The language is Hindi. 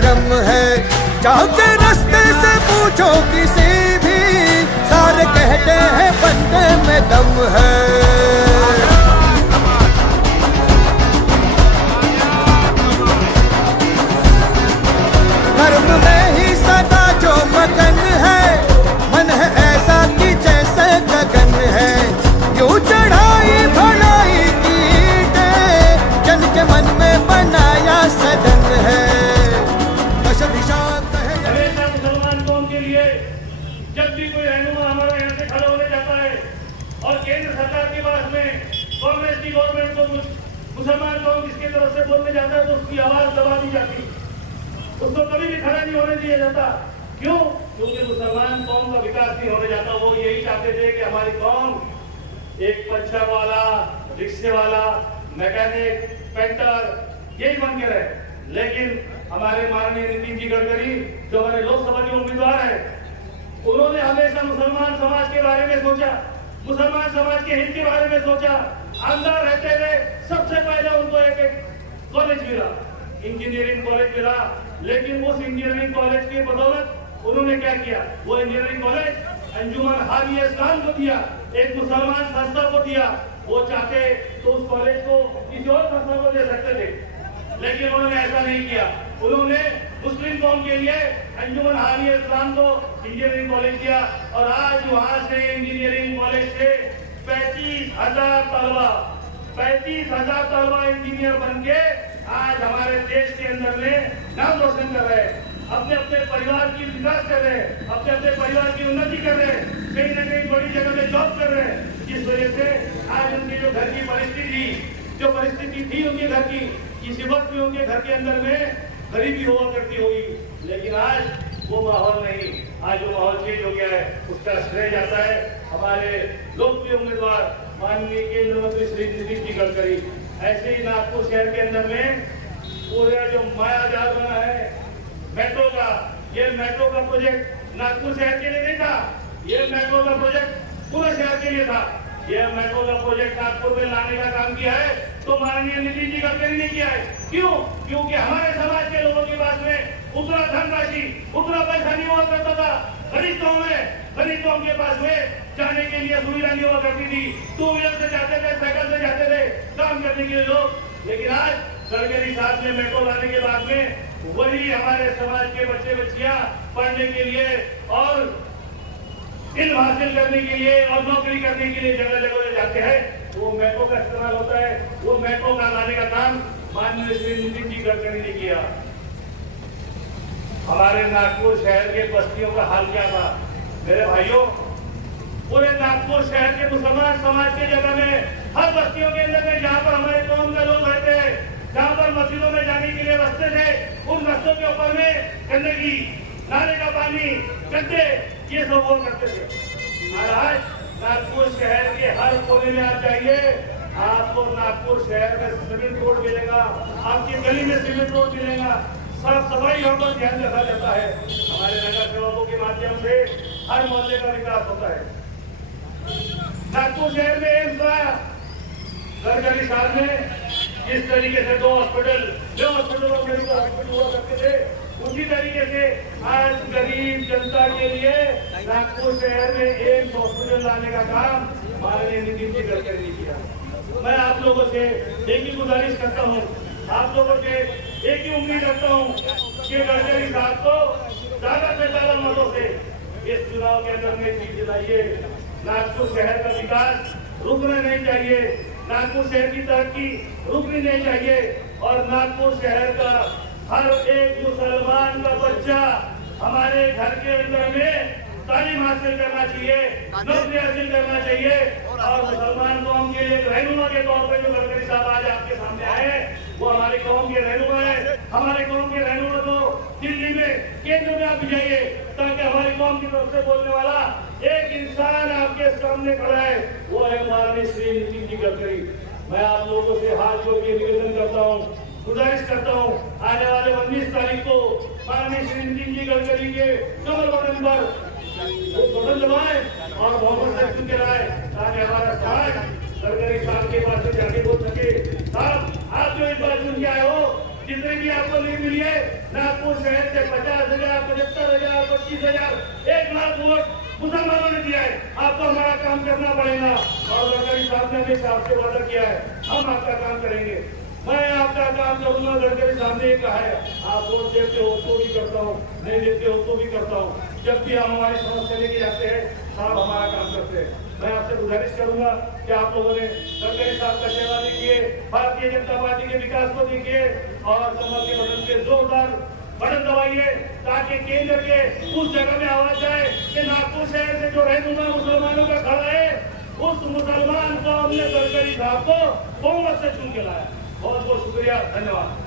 धर्म है। जाके रास्ते से पूछो किसी भी, सारे कहते हैं बंदे में दम है। धर्म में ही सदा जो मगन है, मन है ऐसा कि जैसे गगन है। यूं चढ़ाई भलाई की ईंटें, जन के मन में बनाया सदन है। हमेशा मुसलमान कौम के लिए जब भी कोई रहनुमा हमारे यहाँ से खड़ा होने जाता है और केंद्र सरकार के पास में कांग्रेस की गवर्नमेंट को कुछ मुसलमान कौम इसके तरफ से बोलने जाता है तो उसकी आवाज दबा दी जाती, उसको कभी भी खड़ा नहीं होने दिया जाता। क्यों? क्योंकि मुसलमान कौम का विकास नहीं होने जाता। वो यही चाहते थे कि हमारी कौम एक पंचर वाला, रिक्शे वाला, मैकेनिक, पेंटर यही बन के रहे। लेकिन हमारे माननीय नितिन जी गडकरी जो हमारे लोकसभा के उम्मीदवार हैं, उन्होंने हमेशा मुसलमान समाज के बारे में सोचा, मुसलमान समाज के हित के बारे में सोचा। आमदार रहते हुए सबसे पहले उनको एक कॉलेज मिला, इंजीनियरिंग कॉलेज मिला। लेकिन उस इंजीनियरिंग कॉलेज की बदौलत उन्होंने क्या किया, वो इंजीनियरिंग कॉलेज अंजुमन हादी इस्लाम को दिया, एक मुसलमान संस्था को दिया। वो चाहते तो उस कॉलेज को किसी और संस्था को दे सकते थे, लेकिन उन्होंने ऐसा नहीं किया। उन्होंने मुस्लिम कौम के लिए अंजुमन हादी इस्लाम को इंजीनियरिंग कॉलेज दिया और आज वहां से इंजीनियरिंग कॉलेज से 35,000 तलबा इंजीनियर बन के आज हमारे देश के अंदर में नाम रोशन कर रहे हैं, अपने अपने परिवार की विकास कर रहे हैं, अपने अपने परिवार की उन्नति कर रहे हैं, कहीं न कहीं बड़ी जगह में जॉब कर रहे हैं। जिस वजह से आज उनकी जो घर की परिस्थिति थी उनके घर की, किसी वक्त भी उनके घर के अंदर में गरीबी हुआ करती होगी, लेकिन आज वो माहौल नहीं। आज वो माहौल चेंज हो गया है। उसका श्रेय जाता है हमारे लोकप्रिय उम्मीदवार माननीय केंद्रीय मंत्री श्री नितिन जी गडकरी। ऐसे ही नागपुर शहर के अंदर में पूरा जो माया जाल बना है मेट्रो का, ये मेट्रो का प्रोजेक्ट नागपुर शहर के लिए नहीं था, ये मेट्रो का प्रोजेक्ट पूरे शहर के लिए था। ये मेट्रो का प्रोजेक्ट नागपुर में लाने का काम किया है तो माननीय नितिन जी गडकरी ने किया है। क्यों? क्योंकि हमारे समाज के लोगों के पास में उतना धनराशि, उतना पैसा नहीं हुआ करता था। गरीब कौम के पास में जाने के लिए सुविधा नहीं हुआ करती थी। टू व्हीलर से जाते थे, साइकिल से जाते थे काम करने के लिए लोग। लेकिन आज गडकरी साहब ने मेट्रो लाने के बाद में वही हमारे समाज के बच्चे बच्चियां पढ़ने के लिए और इल्म हासिल करने के लिए और नौकरी करने के लिए जगह जगह जाते हैं, वो मेट्रो का इस्तेमाल होता है। वो मेट्रो का लाने का काम माननीय श्री नितिन जी गडकरी ने किया। हमारे नागपुर शहर के बस्तियों का हाल क्या था मेरे भाइयों? पूरे नागपुर शहर के मुसलमान समाज के जगह में हर बस्तियों के अंदर में जहाँ पर हमारे कौम के लोग रहते हैं, जहाँ पर मस्जिदों में जाने के लिए रास्ते थे, उन रास्तों के ऊपर में गंदगी, नाले का पानी, गड्ढे, ये सब हुआ करते थे। आज नागपुर शहर के हर कोने में आप जाइए, आपको नागपुर शहर में सीमेंट रोड मिलेगा, आपकी गली में सीमेंट रोड मिलेगा। साफ सफाई यहाँ पर ध्यान रखा जाता है। हमारे नगर सेवकों के माध्यम से हर मोहल्ले का विकास होता है। नागपुर शहर में एम्स आया गडकरी साहब ने, जिस तरीके से दो हॉस्पिटल और मेडिकल हॉस्पिटल हुआ करते थे, उसी तरीके से आज गरीब जनता के लिए नागपुर शहर में एम्स हॉस्पिटल लाने का काम माननीय नितिन जी गडकरी ने किया। मैं आप लोगों से एक ही गुजारिश करता हूँ, आप लोगों से एक ही उम्मीद रखता हूँ कि गडकरी साहब को ज्यादा से ज्यादा मतों से इस चुनाव के अंदर में जीत दिलाइए। नागपुर शहर का विकास रुकना नहीं चाहिए, नागपुर शहर की तरक्की रुकनी नहीं चाहिए और नागपुर शहर का हर एक मुसलमान का बच्चा हमारे घर के अंदर में तालीम हासिल करना चाहिए, नौकरी हासिल करना चाहिए। और मुसलमान कौम के एक रहनुमा के तौर पर जो गडकरी साहब आज आपके सामने आए, वो हमारे कौम के रहनुमा है। हमारे कौम के रहनुमा को दिल्ली में, केंद्र में आप जाइए, ताकि हमारी कौम की तरफ से बोलने वाला एक इंसान आपके सामने खड़ा है, वो है माननीय श्री नितिन जी गडकरी। मैं आप लोगों से हाथ जोड़ के निवेदन करता हूँ, गुजारिश करता हूँ, आने वाले 19 तारीख को माननीय श्री नितिन जी गडकरी के कमर बटन पर बटन दबाएं और बहुमत से चुन के लाए, ताकि हमारा समाज गडकरी साहब के पास में जाके बोल सके, साहब आप जो इस बार चुन के आए हो, जितनी भी आपको लीड मिली है, नागपुर शहर से 50,000, 75,000, 25,000, 1 लाख वोट मुसलमानों ने दिया है। आपको हमारा काम करना पड़ेगा और गडकरी साहब ने भी आपसे वादा किया है, हम आपका काम करेंगे। मैं आपका काम करूंगा। गडकरी साहब ने कहा है, आप वोट देते हो तो भी करता हूँ, नहीं देते हो तो भी करता हूँ। जब भी हम हमारी समस्या लेके जाते हैं, साहब हमारा काम करते हैं। मैं आपसे गुजारिश करूंगा कि आप लोगों ने गडकरी साहब का सेवा देखिए, भारतीय जनता पार्टी के विकास को देखिए और कमल के बटन के जोरदार बटन दबाइए ताकि केंद्र के उस जगह में आवाज जाए कि नागपुर शहर से जो रहनुमा मुसलमानों का खड़ा है, उस मुसलमान को हमने गडकरी साहब को बहुमत से चुन के लाया। बहुत बहुत शुक्रिया, धन्यवाद।